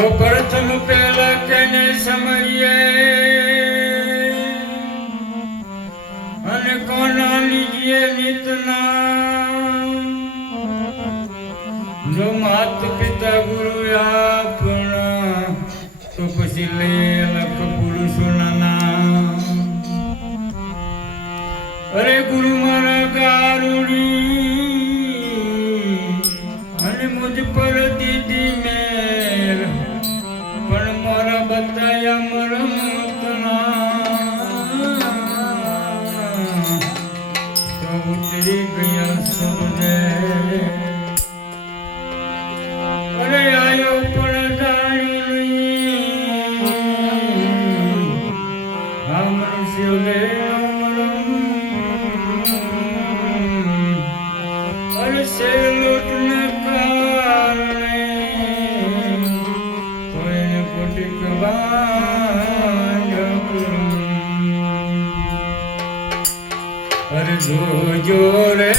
तो प्रथम पहला कहने समझिए अन कोना लीजिए नितना जो मात पिता गुरु अपना तो पछी ले लख पुरुषों नाम। अरे गुरु मारा गारुड़ी अने मुझ पर दीदी मेर पण मोरा बताया मरम तना तो उतरी गया समझे। अरे आयो पण जानी नहीं हम मनुष्य ले अरे से लूटने कारणे तो इन कुटिक अरे जो जोड़े